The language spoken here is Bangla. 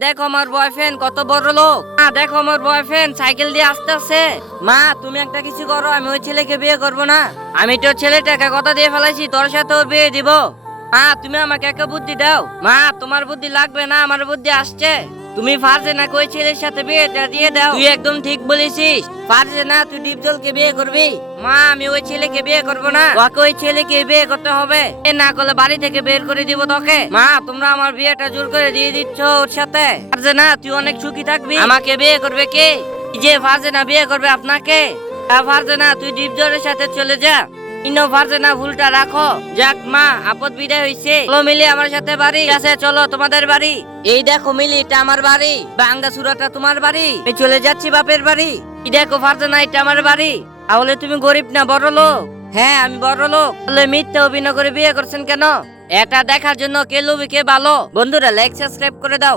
দেখো আমার বয়ফ্রেন্ড কত বড় লোক। মা দেখো আমার বয়ফ্রেন্ড সাইকেল দিয়ে আসতেছে। মা তুমি একটা কিছু করো, আমি ওই ছেলেকে বিয়ে করব না। আমি তো ছেলেটাকে কথা দিয়ে ফেলাইছি তোর সাথে ওর বিয়ে দিব। মা তুমি আমাকে একটা বুদ্ধি দাও। মা তোমার বুদ্ধি লাগবে না, আমার বুদ্ধি আসছে। তুমি ফারজানা ওই ছেলের সাথে বিয়েটা দিয়ে দাও। তুই একদম ঠিক বলেছিস, ফারজানা তুই ডিপজলকে বিয়ে করবি। মা আমি ওই ছেলেকে বিয়ে করব না, ওকে ওই ছেলেকে বিয়ে করতে হবে। এ না করলে বাড়ি থেকে বের করে দিব তোকে। মা তোমরা আমার বিয়েটা জোর করে দিয়ে দিচ্ছ ওর সাথে। ফারজানা তুই অনেক সুখী থাকবি। আমাকে বিয়ে করবে কে? যে ফারজানা বিয়ে করবে আপনাকে। ফারজানা তুই ডিপজলের সাথে চলে যা। ইনো ফারজানা ভুলটা রাখো। যাক মা আপদ বিদায় হইছে। চলো মিলি আমার সাথে বাড়ি। ঠিক আছে চলো তোমাদের বাড়ি। এই দেখো মিলি এটা আমার বাড়ি, বাঙ্গা সুরাটা তোমার বাড়ি। আমি চলে যাচ্ছি বাপের বাড়ি। এই দেখো ফারজানা এটা আমার বাড়ি। তাহলে তুমি গরিব না বড় লোক? হ্যাঁ আমি বড় লোক। তাহলে মিথ্যে অভিনয় করে বিয়ে করছেন কেন? এটা দেখার জন্য কে লোভী কে ভালো। বন্ধুরা লাইক সাবস্ক্রাইব করে দাও।